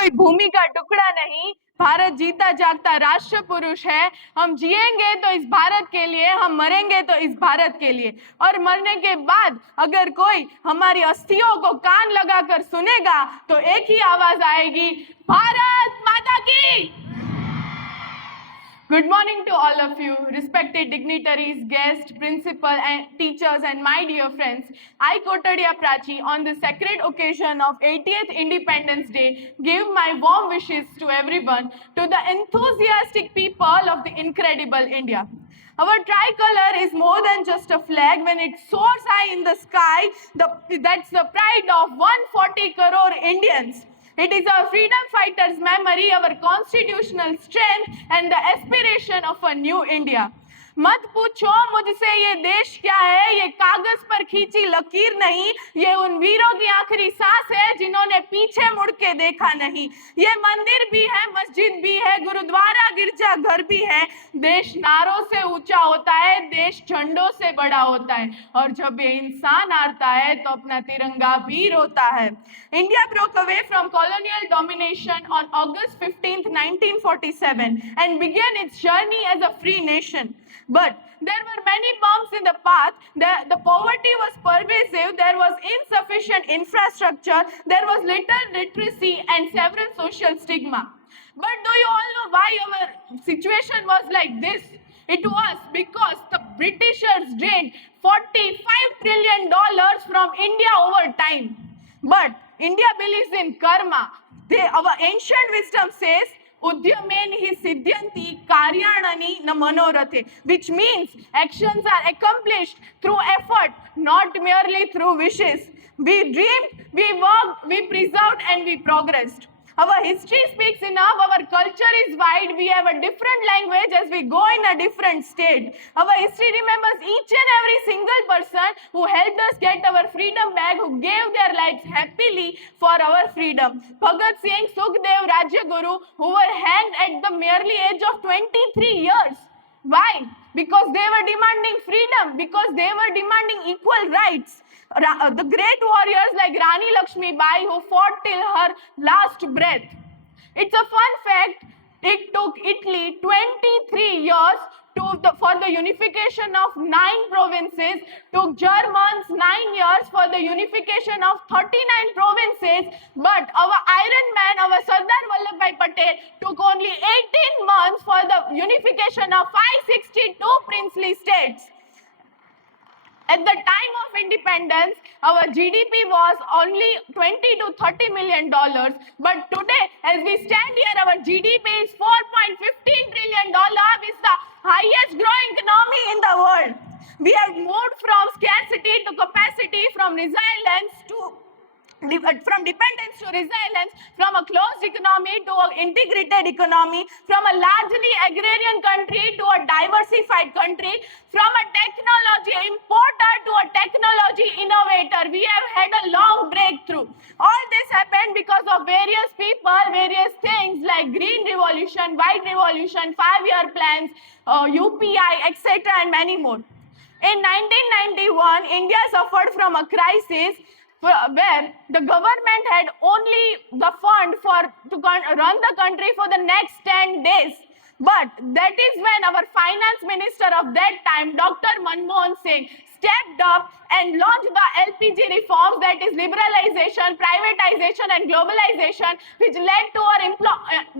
कोई भूमि का टुकड़ा नहीं, भारत जीता जागता राष्ट्र पुरुष है। हम जिएंगे तो इस भारत के लिए, हम मरेंगे तो इस भारत के लिए। और मरने के बाद अगर कोई हमारी अस्थियों को कान लगाकर सुनेगा तो एक ही आवाज आएगी, भारत माता की। Good morning to all of you, respected dignitaries, guests, principal and teachers and my dear friends. I, Kotadia Prachi, on the sacred occasion of 80th Independence Day, give my warm wishes to everyone, to the enthusiastic people of the incredible India. Our tricolor is more than just a flag. When it soars high in the sky, that's the pride of 140 crore Indians. It is our freedom fighters' memory, our constitutional strength, and the aspiration of a new India. मत पूछो मुझसे ये देश क्या है, ये कागज पर खींची लकीर नहीं, ये उन वीरों की आखिरी सांस है जिन्होंने पीछे मुड़ के देखा नहीं। ये मंदिर भी है, मस्जिद भी है, गुरुद्वारा गिरजा घर भी है। देश नारों से ऊंचा होता है, देश झंडों से बड़ा होता है, और जब ये इंसान हारता है तो अपना तिरंगा भी रोता है। India broke away from colonial domination on August 15th, 1947 and began its journey as a free nation. But there were many bumps in the path. The poverty was pervasive, there was insufficient infrastructure, there was little literacy and several social stigma. But do you all know why our situation was like this? It was because the Britishers drained $45 trillion from India over time. But India believes in karma. Our ancient wisdom says, Udyameni hi siddhyanti karyanani na manorathe, which means actions are accomplished through effort, not merely through wishes. We dreamed, we worked, we preserved, and we progressed. Our history speaks enough, our culture is wide, we have a different language as we go in a different state. Our history remembers each and every single person who helped us get our freedom back, who gave their lives happily for our freedom. Bhagat Singh, Sukhdev, Rajaguru, who were hanged at the merely age of 23 years. Why? Because they were demanding freedom, because they were demanding equal rights. The great warriors like Rani Lakshmi Bai, who fought till her last breath. It's a fun fact, it took Italy 23 years for the unification of 9 provinces, took Germans 9 years for the unification of 39 provinces, but our Iron Man, our Sardar Vallabhbhai Patel, took only 18 months for the unification of 562 princely states. At the time of independence, our GDP was only 20 to 30 million dollars. But today, as we stand here, our GDP is 4.15 trillion dollars, which is the highest growing economy in the world. We have moved from scarcity to capacity, from dependence to resilience, from a closed economy to an integrated economy, from a largely agrarian country to a diversified country, from a technology importer to a technology innovator. We have had a long breakthrough. All this happened because of various people, various things like green revolution, white revolution, 5-year plans, UPI, etc. and many more. In 1991, India suffered from a crisis where the government had only the fund to run the country for the next 10 days. But that is when our finance minister of that time, Dr. Manmohan Singh, stepped up and launched the LPG reforms, that is liberalization, privatization and globalization, which led to our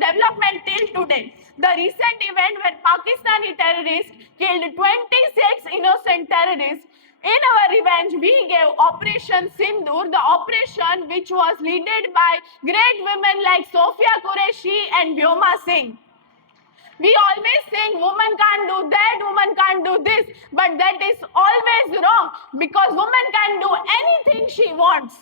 development till today. The recent event where Pakistani terrorists killed 26 innocent terrorists, in our revenge, we gave Operation Sindoor, the operation which was led by great women like Sophia Qureshi and Vyoma Singh. We always think woman can't do that, woman can't do this, but that is always wrong because woman can do anything she wants.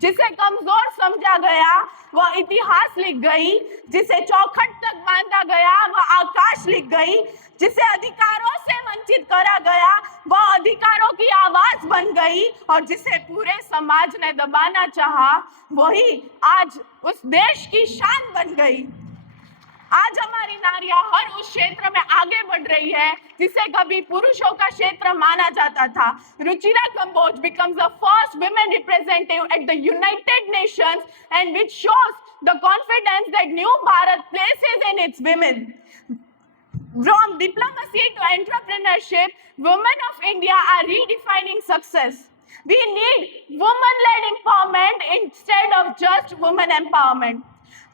जिसे कमजोर समझा गया वह इतिहास लिख गई, जिसे चौखट तक बांधा गया वह आकाश लिख गई, जिसे अधिकारों से वंचित करा गया वह अधिकारों की आवाज बन गई, और जिसे पूरे समाज ने दबाना चाहा वही आज उस देश की शान बन गई. आज हमारी नारियां हर उस क्षेत्र में आगे बढ़ रही है जिसे कभी पुरुषों का क्षेत्र माना जाता था. Ruchira Kamboj becomes the first women representative at the United Nations, and which shows the confidence that New Bharat places in its women. From diplomacy to entrepreneurship, women of India are redefining success. We need women-led empowerment instead of just women empowerment.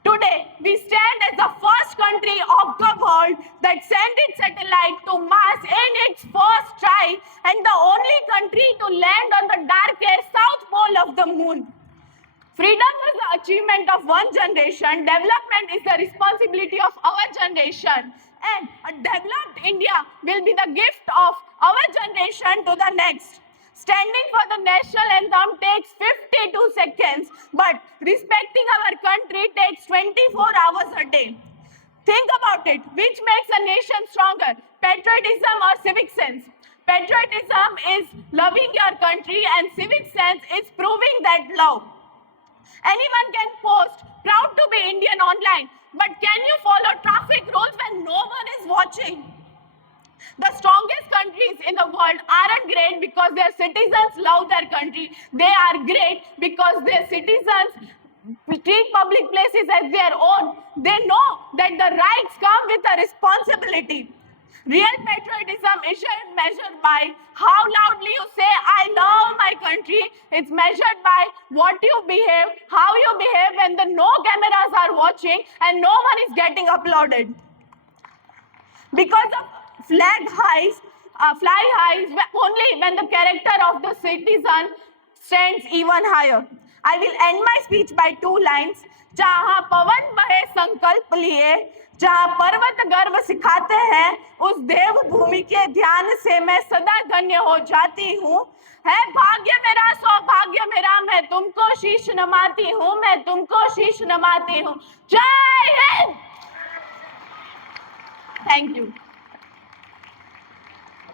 Today, we stand as the first country of the world that sent its satellite to Mars in its first try, and the only country to land on the darkest south pole of the moon. Freedom is the achievement of one generation. Development is the responsibility of our generation. And a developed India will be the gift of our generation to the next. Standing for the national anthem takes 52 seconds, but respecting our country takes 24 hours a day. Think about it. Which makes a nation stronger? Patriotism or civic sense? Patriotism is loving your country, and civic sense is proving that love. Anyone can post, proud to be Indian online, but can you follow traffic rules when no one is watching? The strongest countries in the world aren't great because their citizens love their country. They are great because their citizens treat public places as their own. They know that the rights come with a responsibility. Real patriotism isn't measured by how loudly you say, I love my country. It's measured by what you behave, how you behave when the no cameras are watching and no one is getting uploaded. Because of fly highs only when the character of the citizen stands even higher. I will end my speech by 2 lines. जहाँ पवन बहे संकल्प लिए, जहाँ पर्वत गर्व सिखाते हैं, उस देवभूमि के ध्यान से मैं सदा धन्य हो जाती हूँ. है भाग्य मेरा, सौभाग्य मेरा, मैं तुमको शीश नमाती हूँ, मैं तुमको शीश नमाती हूँ. जय हिंद. Thank you.